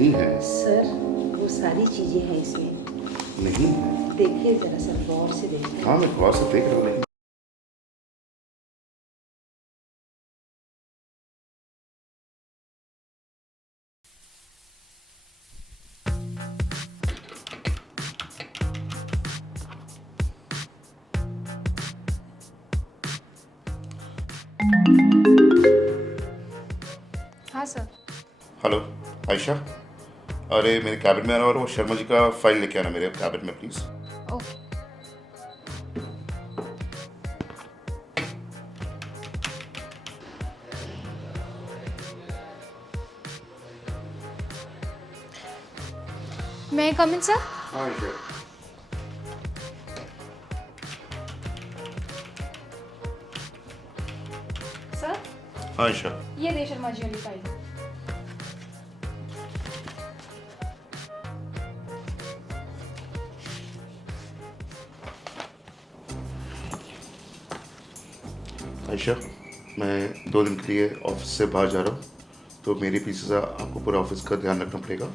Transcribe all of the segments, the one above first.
नहीं है। सर वो सारी चीजें हैं इसमें। नहीं है। देखिए जरा सर, गौर से देखिए। हाँ मैं गौर से देख रहा हूँ नहीं। हाँ सर। हेलो आयशा, अरे मेरे कैबिन में आना और वो शर्मा जी का फाइल लेके आना मेरे कैबिन में प्लीज़। ओके। मैं कम इन सर? हाँ आयशा। सर हाँ आयशा। ये दे शर्मा जी वाली फाइल। आयशा, मैं 2 दिन के लिए ऑफिस से बाहर जा रहा हूँ, तो मेरी पीछे से आपको पूरा ऑफिस का ध्यान रखना पड़ेगा।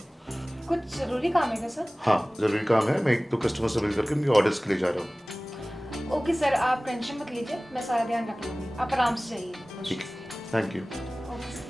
कुछ ज़रूरी काम है क्या सर? हाँ ज़रूरी काम है, मैं 1-2 कस्टमर से मिल करके उनके ऑर्डर्स के लिए जा रहा हूँ। ओके सर, आप टेंशन मत लीजिए, मैं सारा ध्यान रख लूँगी। आप आराम से जाइए। ठीक है, थैंक यू। Okay sir.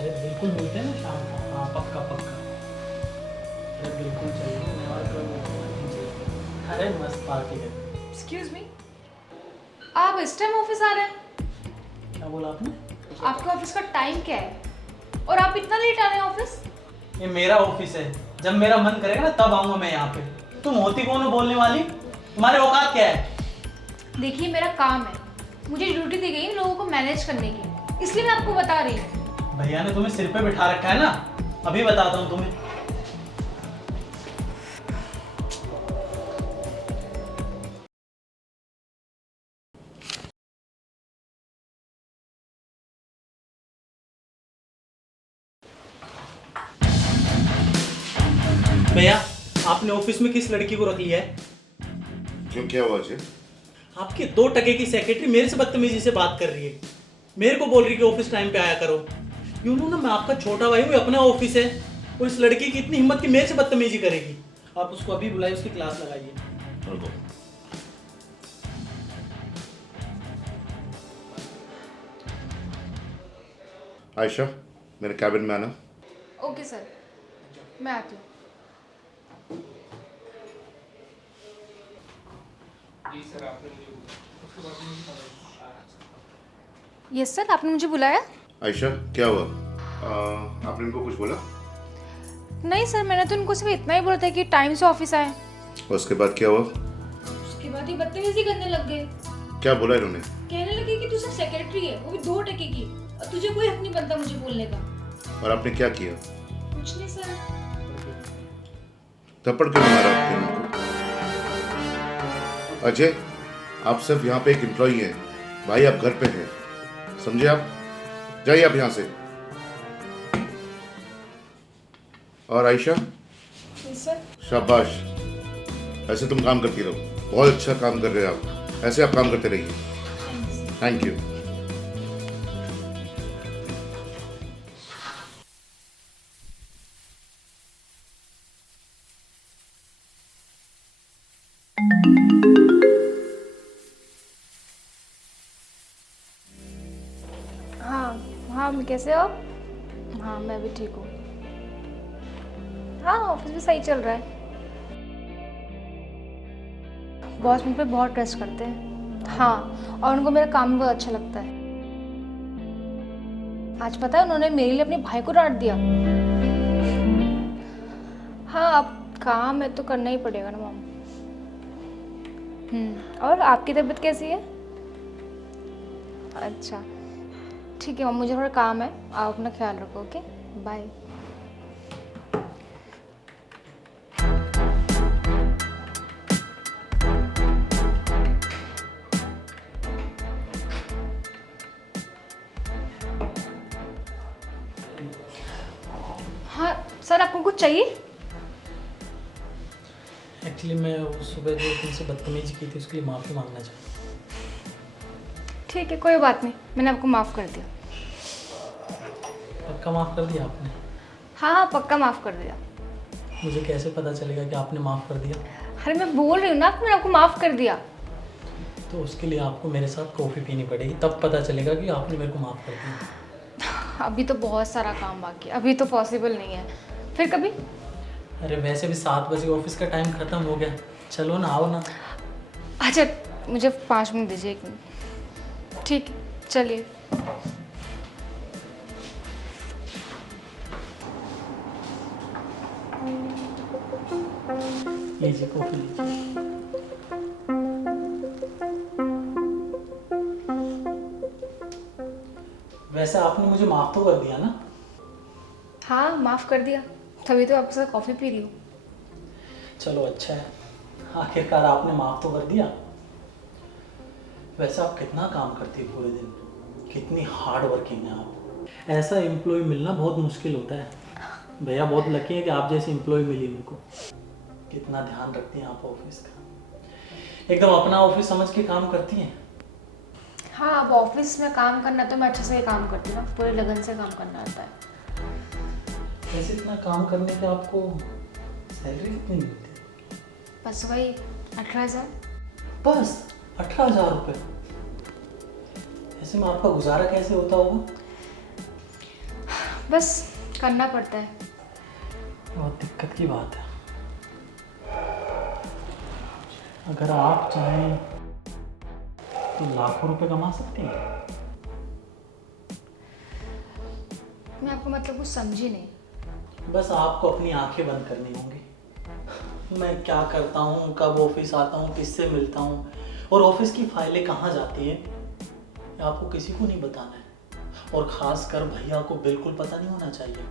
अरे बिल्कुल मिलते हैं ना शाम को। हाँ पक्का पक्का। अरे बिल्कुल चाहिए, मैं और कोई नहीं चाहिए। अरे मस्त पार्टी है। एक्सक्यूज मी, आप इस टाइम ऑफिस आ रहे हैं? क्या बोला आपने? आपके ऑफिस का टाइम क्या है और आप इतना लेट आ रहे हैं ऑफिस? ये मेरा ऑफिस है, जब मेरा मन करेगा ना तब आऊंगा मैं यहाँ पे। तुम होती कौन हो बोलने वाली? तुम्हारे औकात क्या है? देखिए मेरा काम है, मुझे ड्यूटी दी गई है लोगों को मैनेज करने की, इसलिए मैं आपको बता रही हूँ। भैया ने तुम्हें सिर पे बिठा रखा है ना, अभी बताता हूँ तुम्हें। भैया आपने ऑफिस में किस लड़की को रख लिया है? क्यों, क्या हुआ अजय? आपके 2 टके की सेक्रेटरी मेरे से बदतमीजी से बात कर रही है। मेरे को बोल रही कि ऑफिस टाइम पे आया करो। यू नो ना, मैं आपका छोटा भाई हूँ, अपना ऑफिस है। और इस लड़की की इतनी हिम्मत कि मेरे से बदतमीजी करेगी। आप उसको अभी बुलाइए, उसकी क्लास लगाइए। रुको। आयशा, मेरे कैबिन में आना। ओके सर, मैं आती हूँ। यस सर, आपने मुझे बुलाया? आयशा क्या हुआ? आपने इनको कुछ बोला? नहीं सर, मैंने तो उनको सिर्फ इतना ही बोला था कि टाइम से ऑफिस आए। और उसके बाद क्या हुआ? उसके बाद ही बदतमीजी करने लग गए। क्या बोला इन्होंने? कहने लगे कि तू सिर्फ सेक्रेटरी है, वो भी 2 टके की, और तुझे कोई हक नहीं बनता मुझे बोलने का। और आपने क्या किया? कुछ नहीं सर। थप्पड़ क्यों मारा आपने इनको? अजय, आप सिर्फ यहाँ पे एक एम्प्लॉई हैं, भाई आप घर पे हैं, समझे? आप जाइए आप यहाँ से। और आयशा, सर शाबाश, ऐसे तुम काम करती रहो, बहुत अच्छा काम कर रहे हो आप, ऐसे आप काम करते रहिए। Thank you. हाँ, मैं कैसे हो? हाँ मैं भी ठीक हूँ। हाँ ऑफिस भी सही चल रहा है। बॉस मुझ पे बहुत ट्रस्ट करते हैं। हाँ, और उनको मेरा काम भी बहुत अच्छा लगता है। आज पता है उन्होंने मेरे लिए अपने भाई को डांट दिया। हाँ अब काम है तो करना ही पड़ेगा ना मॉम। और आपकी तबीयत कैसी है? अच्छा ठीक है मॉम, मुझे थोड़ा काम है, आप अपना ख्याल रखो। Okay bye. हाँ सर, आपको कुछ चाहिए? एक्चुअली मैं सुबह जो तुमसे बदतमीजी की थी उसके लिए माफ़ी मांगना चाहता ठीक है, कोई बात नहीं, मैंने आपको माफ़ कर दिया। हूँ। पक्का माफ़ कर दिया आपने? हाँ हाँ, पक्का माफ़ कर दिया। मुझे कैसे पता चलेगा कि आपने माफ़ कर दिया? अरे मैं बोल रही हूँ ना, मैंने आपको माफ़ कर दिया। तो उसके लिए आपको मेरे साथ कॉफ़ी पीनी पड़ेगी, तब पता चलेगा कि आपने मेरे को माफ़ कर दिया। अभी तो बहुत सारा काम बाकी है, अभी तो पॉसिबल नहीं है, फिर कभी। अरे वैसे भी 7 बजे ऑफिस का टाइम ख़त्म हो गया, चलो ना, आओ ना। अच्छा मुझे 5 मिनट दीजिए, 1 मिनट। ठीक है, चलिए। लीजिए कॉफ़ी लीजिए। वैसे आपने मुझे माफ़ तो कर दिया ना? हाँ माफ़ कर दिया, तभी तो आपके साथ कॉफ़ी पी रही हूँ। चलो अच्छा है, आखिरकार आपने माफ़ तो कर दिया। वैसे आप कितना काम करती है पूरे दिन, कितनी हार्ड वर्किंग है आप। ऐसा एम्प्लॉय मिलना बहुत मुश्किल होता है। भैया बहुत लकी है कि आप जैसे एम्प्लॉय मिली उनको। कितना ध्यान रखती हैं आप ऑफिस का, एकदम अपना ऑफिस समझ के काम करती हैं। हाँ, अब ऑफिस में काम करना तो मैं अच्छे से ही काम करती हूँ ना, पूरे लगन से काम करना आता है। वैसे इतना काम करने पे आपको सैलरी कितनी मिलती है? बस वही 18,000। बस 18,000 रुपये? ऐसे में आपका गुजारा कैसे होता होगा? बस करना पड़ता है। बहुत दिक्कत की बात है। अगर आप चाहें तो लाखों रुपए कमा सकते हैं। मैं आपको मतलब कुछ समझी नहीं। बस आपको अपनी आंखें बंद करनी होंगी। मैं क्या करता हूँ, कब ऑफिस आता हूँ, किससे मिलता हूँ और ऑफिस की फाइलें कहाँ जाती हैं, ये आपको किसी को नहीं बताना है। और ख़ासकर भैया को बिल्कुल पता नहीं होना चाहिए।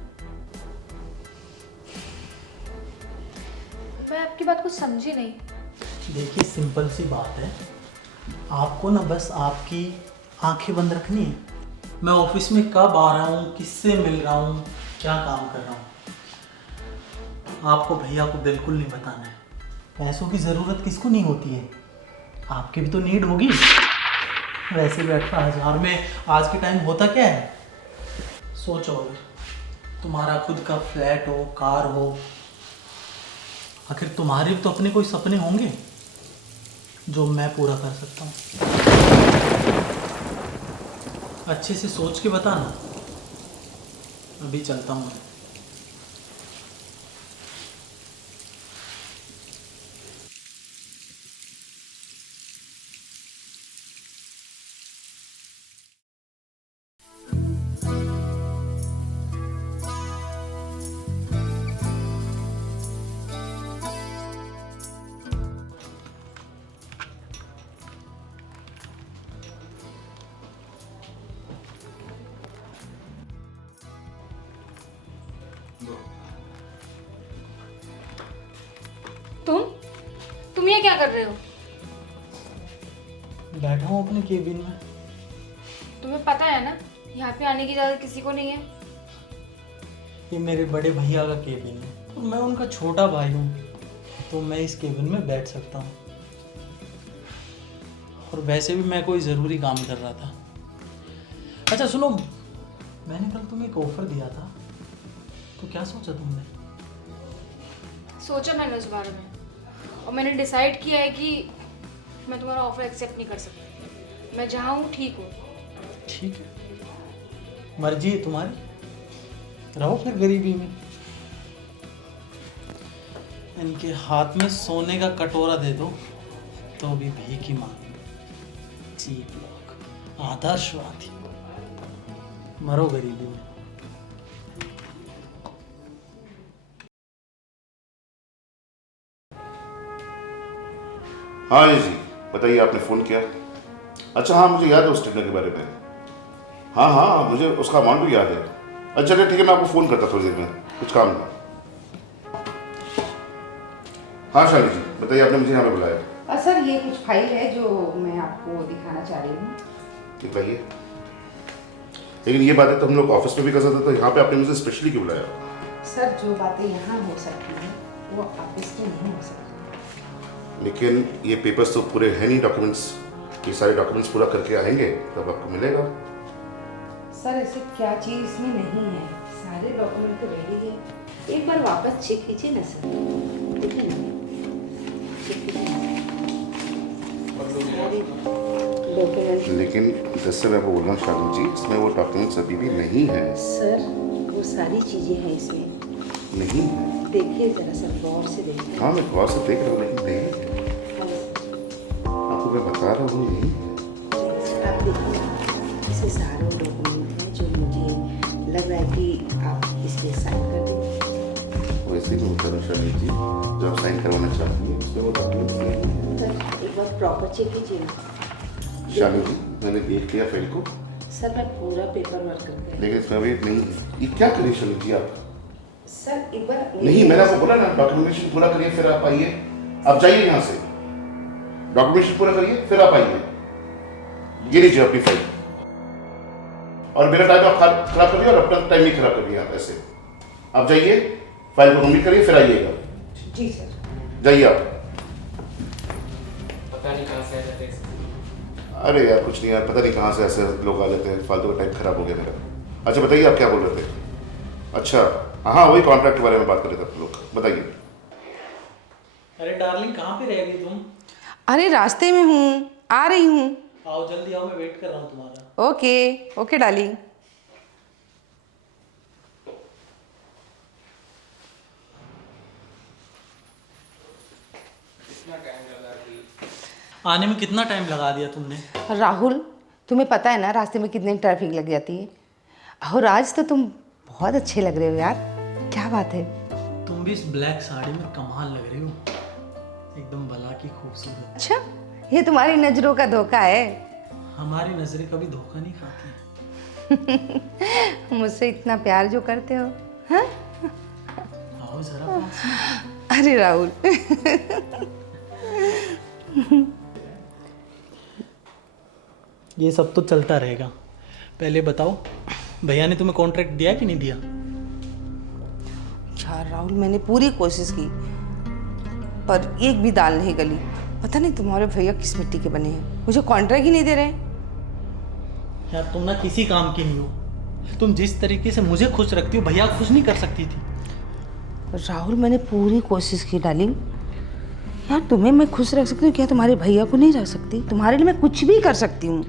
मैं आपकी बात को समझी नहीं। देखिए सिंपल सी बात है, आपको ना बस आपकी आंखें बंद रखनी है। मैं ऑफिस में कब आ रहा हूँ, किससे मिल रहा हूँ, क्या काम कर रहा हूँ, आपको भैया को बिल्कुल नहीं बताना है। पैसों की ज़रूरत किसको नहीं होती है, आपकी भी तो नीड होगी। वैसे भी 18,000 में आज के टाइम होता क्या है। सोचो, अगर तुम्हारा खुद का फ्लैट हो, कार हो, आखिर तुम्हारे भी तो अपने कोई सपने होंगे जो मैं पूरा कर सकता हूँ। अच्छे से सोच के बताना। अभी चलता हूँ मैं। तुम ये क्या कर रहे हो? बैठा हूँ अपने केबिन में। तुम्हें पता है ना, यहाँ पे आने की इजाजत किसी को नहीं है। ये मेरे बड़े भैया का केबिन है और मैं उनका छोटा भाई हूँ, तो मैं इस केबिन में बैठ सकता हूँ। और वैसे भी मैं कोई ज़रूरी काम कर रहा था। अच्छा सुनो, मैंने कल तुम्हें एक ऑफ़र दिया था, तो क्या सोचा तुमने? सोचा मैंने उस बारे में, और मैंने डिसाइड किया है कि मैं तुम्हारा ऑफर एक्सेप्ट नहीं कर सकती। मैं जहाँ हूँ ठीक हूँ। ठीक है, मर्जी है तुम्हारी, रहो फिर गरीबी में। इनके हाथ में सोने का कटोरा दे दो तो भी भीख ही मांगेंगे। चीप लोग, आदर्शवादी, मरो गरीबी में। हाँ जी, बताइए, आपने फ़ोन किया? अच्छा हाँ, मुझे याद है उस टेंडर के बारे में। हाँ हाँ, मुझे उसका अमाउंट भी याद है। अच्छा ठीक है, मैं आपको फ़ोन करता थोड़ी देर में, कुछ काम है। हाँ शाली जी, बताइए, आपने मुझे यहाँ पे बुलाया। सर ये कुछ फाइल है जो मैं आपको दिखाना चाह रही हूँ। दिखाइए। लेकिन ये बातें तो हम लोग ऑफिस में भी कर सकते, तो यहाँ पे आपने मुझे स्पेशली क्यों बुलाया? सर जो बातें यहाँ हो सकती हैं वो ऑफिस में नहीं हो सकती। लेकिन ये पेपर्स तो पूरे हैं नहीं, डॉक्यूमेंट्स। ये सारे डॉक्यूमेंट्स पूरा करके आएंगे तब आपको मिलेगा। सर ऐसे क्या चीज़ इसमें नहीं है, सारे डॉक्यूमेंट तो रेडी है। एक बार वापस चेक कीजिए ना सर, देखिए ना, चेक कीजिए सारे डॉक्यूमेंट। लेकिन जैसे मैं आपको बोल रहा हूँ शालिनी जी, इसमें वो डॉक्यूमेंट्स अभी भी नहीं है। सर वो सारी चीज़ें हैं इसमें, नहीं है। देखिए ज़रा सर, गौर से देखिए। हाँ मैं गौर से देख रहा हूँ, लेकिन नहीं है। आपको मैं बता रहा हूँ नहीं है। आप देखिए इसमें सारे डॉक्यूमेंट हैं जो मुझे लग रहा है कि आप इस पर साइन कर दें। वैसे ही होता है शालिनी जी, जो आप साइन करवाना चाहती हैं उसमें वो डॉक्यूमेंट्स नहीं है। सर एक बार प्रॉपर चेक कीजिए ना। शालिनी जी मैंने देख लिया फाइल को, सर मैं पूरा पेपर वर्क करके आई। लेकिन इसमें वेट नहीं है। ये क्या करिए शालिनी जी आप? सर एक बार नहीं, मैंने आपको बोला ना डॉक्यूमेंटेशन पूरा करिए फिर आप आइए। आप जाइए यहाँ से, डॉक्यूमेंटेशन पूरा करिए फिर आप आइए। ये लीजिए अपनी फाइल, और मेरा टाइम आप खराब करिए और अपना टाइम नहीं खराब करिए। आप ऐसे आप जाइए, फाइल को कंप्लीट करिए फिर आइएगा। जी सर। जाइए आप। पता नहीं कहाँ से आ जाते हैं। अरे यार कुछ नहीं यार, पता नहीं कहाँ से ऐसे लोग आ जाते हैं, फालतू का टाइम खराब हो गया मेरा। अच्छा बताइए आप क्या बोल रहे थे? अच्छा हाँ, वही कॉन्ट्रैक्ट के बारे में बात कर रहे थे आप लोग, बताइए। अरे डार्लिंग कहाँ पे रह गई तुम? अरे रास्ते में हूँ, आ रही हूँ। आओ जल्दी आओ, मैं वेट कर रहा हूँ तुम्हारा। Okay okay darling. आने में कितना टाइम लगा दिया तुमने? राहुल तुम्हें पता है ना रास्ते में कितनी ट्रैफिक लग जाती है। और आज तो तुम बहुत अच्छे लग रहे हो यार, क्या बात है। तुम भी इस ब्लैक साड़ी में कमाल लग रही हो, एकदम बला की खूबसूरत। अच्छा ये तुम्हारी नज़रों का धोखा है। हमारी नजरें कभी धोखा नहीं खाती। मुझसे इतना प्यार जो करते हो। हाँ? आओ जरा पास में। अरे राहुल ये सब तो चलता रहेगा, पहले बताओ भैया ने तुम्हें कॉन्ट्रैक्ट दिया कि नहीं दिया? यार राहुल मैंने पूरी कोशिश की पर एक भी दाल नहीं गली। पता नहीं तुम्हारे भैया किस मिट्टी के बने हैं, मुझे कॉन्ट्रैक्ट ही नहीं दे रहे। यार तुम ना किसी काम की नहीं हो। तुम जिस तरीके से मुझे खुश रखती हो भैया खुश नहीं कर सकती थी। राहुल मैंने पूरी कोशिश की डार्लिंग। यार तुम्हें मैं खुश रख सकती हूँ, क्या तुम्हारे भैया को नहीं रख सकती? तुम्हारे लिए मैं कुछ भी कर सकती हूँ।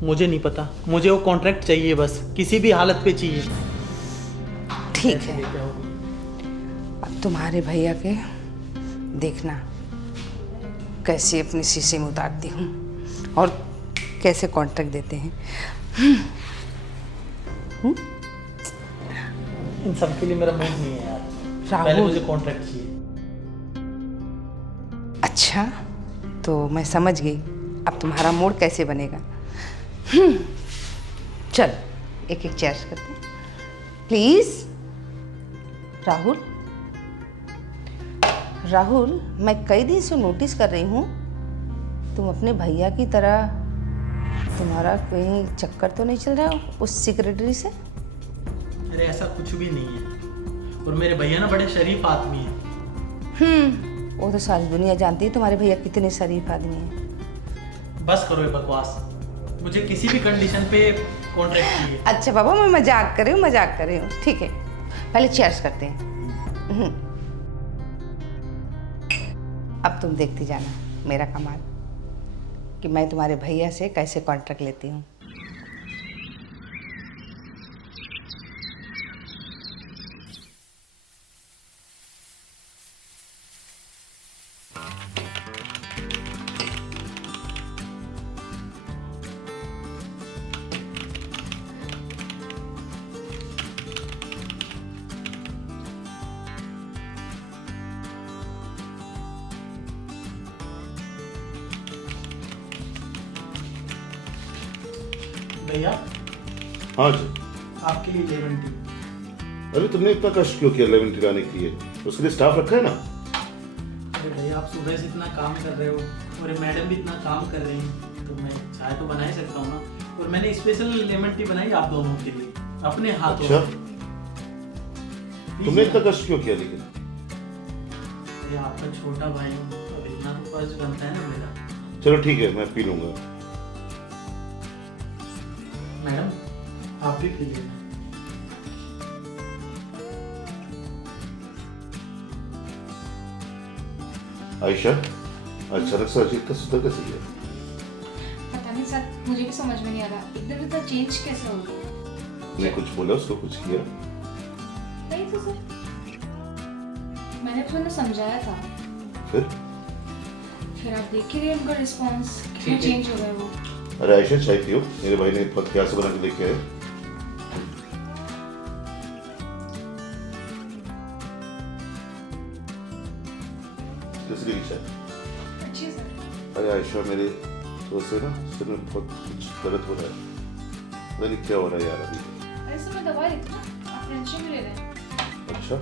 मुझे नहीं पता, मुझे वो कॉन्ट्रैक्ट चाहिए, बस किसी भी हालत पे चाहिए। ठीक पैसे है, लेके आओ। अब तुम्हारे भैया के देखना कैसे अपने शीशे में उतारती हूँ और कैसे कॉन्ट्रैक्ट देते हैं। इन सब के लिए मेरा मूड नहीं है यार। राहुल। पहले मुझे कॉन्ट्रैक्ट चाहिए। अच्छा तो मैं समझ गई अब तुम्हारा मूड कैसे बनेगा। चल एक एक चेयर्स करते हैं प्लीज। राहुल राहुल मैं कई दिन से नोटिस कर रही हूँ तुम अपने भैया की तरह, तुम्हारा कहीं चक्कर तो नहीं चल रहा हो उस सेक्रेटरी से? अरे ऐसा कुछ भी नहीं है, और मेरे भैया ना बड़े शरीफ आदमी हैं। वो तो सारी दुनिया जानती है तुम्हारे भैया कितने शरीफ आदमी हैं। बस करो ये बकवास, मुझे किसी भी कंडीशन पे कॉन्ट्रैक्ट चाहिए। अच्छा बाबा मैं मजाक कर रही हूँ। ठीक है पहले चेयर्स करते हैं। अब तुम देखती जाना मेरा कमाल कि मैं तुम्हारे भैया से कैसे कॉन्ट्रैक्ट लेती हूँ। भैया हाँ जी। आपके लिए लेमन टी। अरे तुमने इतना कष्ट क्यों किया लेमन टी लाने के लिए? उसके लिए स्टाफ रखा है ना। अरे भैया आप सुबह से इतना काम कर रहे हो और ये मैडम भी इतना काम कर रही हैं, तो मैं चाय तो बना ही सकता हूँ ना। और मैंने स्पेशल लेमन टी बनाई आप दोनों के लिए अपने हाथों अच्छा। से। तुमने इतना कष्ट क्यों किया लेकिन? ये आपका छोटा भाई हूँ, अब इतना तो फर्ज बनता है ना मेरा। चलो ठीक है, मैं पी लूंगा। मैडम आप भी पी लेना। आयशा, अचानक से अजीत का सुधर कैसे गया? पता नहीं सर, मुझे भी समझ में नहीं आ रहा एकदम इतना चेंज कैसे हो गया। मैं कुछ बोला उसको, कुछ किया? नहीं तो सर, मैंने तो उन्हें समझाया था। फिर आप देख ही रहे उनका रिस्पॉन्स कितना चेंज हो गया वो। अरे आयशा, चाय पियो, मेरे भाई ने बहुत प्यार से बना के लेके आए। दूसरी चाय। अच्छी सर। अरे आयशा, मेरे तो से ना सिर में बहुत कुछ दर्द हो रहा है, पता नहीं क्या हो रहा है यार अभी। अरे सर मैं दवा देती हूँ, आप टेंशन भी ले रहे हैं। अच्छा,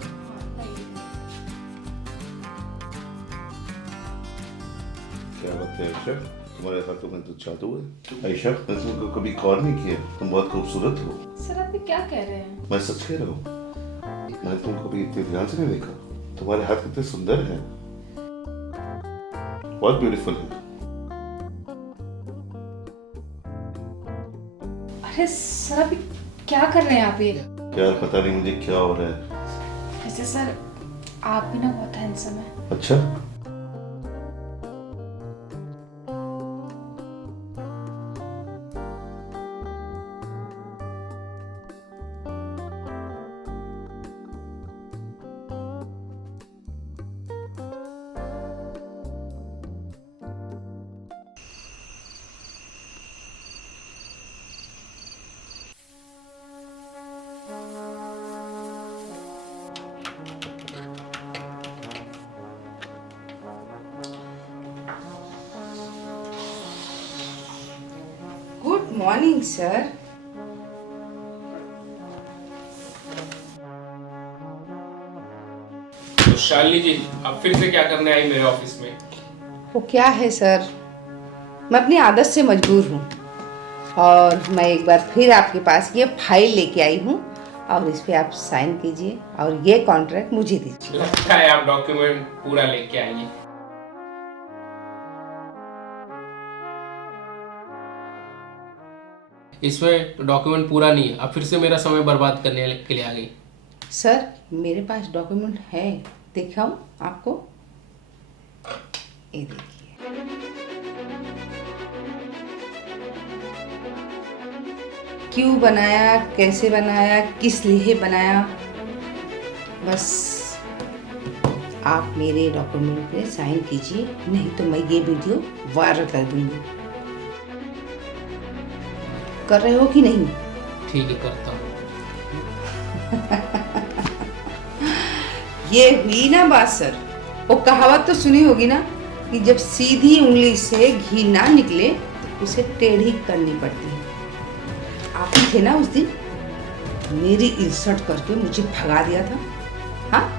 क्या बात है आयशा, तुम्हारे हाथों में तो जादू है। आयशा, मैंने तुमको कभी कॉल नहीं किया, तुम बहुत खूबसूरत हो। सर आप ये क्या कह रहे हैं? मैं सच कह रहा हूँ, मैंने तुमको कभी इतने ध्यान से नहीं देखा। तुम्हारे हाथ कितने सुंदर हैं, बहुत ब्यूटीफुल है। अरे सर आप क्या कर रहे हैं आप ये? यार पता नहीं मुझे क्या हो रहा है। वैसे सर आप भी ना बहुत हैंडसम है। अच्छा, गुड मॉर्निंग सर। तो शालिनी जी, आप फिर से क्या करने आई मेरे ऑफिस में? वो क्या है सर, मैं अपनी आदत से मजबूर हूँ और मैं एक बार फिर आपके पास ये फाइल लेके आई हूँ और इस पे आप साइन कीजिए और ये कॉन्ट्रैक्ट मुझे दीजिए। लगता है आप डॉक्यूमेंट पूरा लेके आएंगे। इसमें डॉक्यूमेंट पूरा नहीं है, आप फिर से मेरा समय बर्बाद करने के लिए आ गई। सर मेरे पास डॉक्यूमेंट है, दिखाऊं आपको? ये देखिए। क्यों बनाया, कैसे बनाया, किस लिए बनाया, बस आप मेरे डॉक्यूमेंट पे साइन कीजिए, नहीं तो मैं ये वीडियो वायरल कर दूंगी। कर रहे हो कि नहीं? ठीक है, करता हूँ। ये हुई ना बात सर। वो कहावत तो सुनी होगी ना कि जब सीधी उंगली से घी ना निकले तो उसे टेढ़ी करनी पड़ती है। आप ही थे ना उस दिन, मेरी इंसल्ट करके मुझे भगा दिया था। हाँ,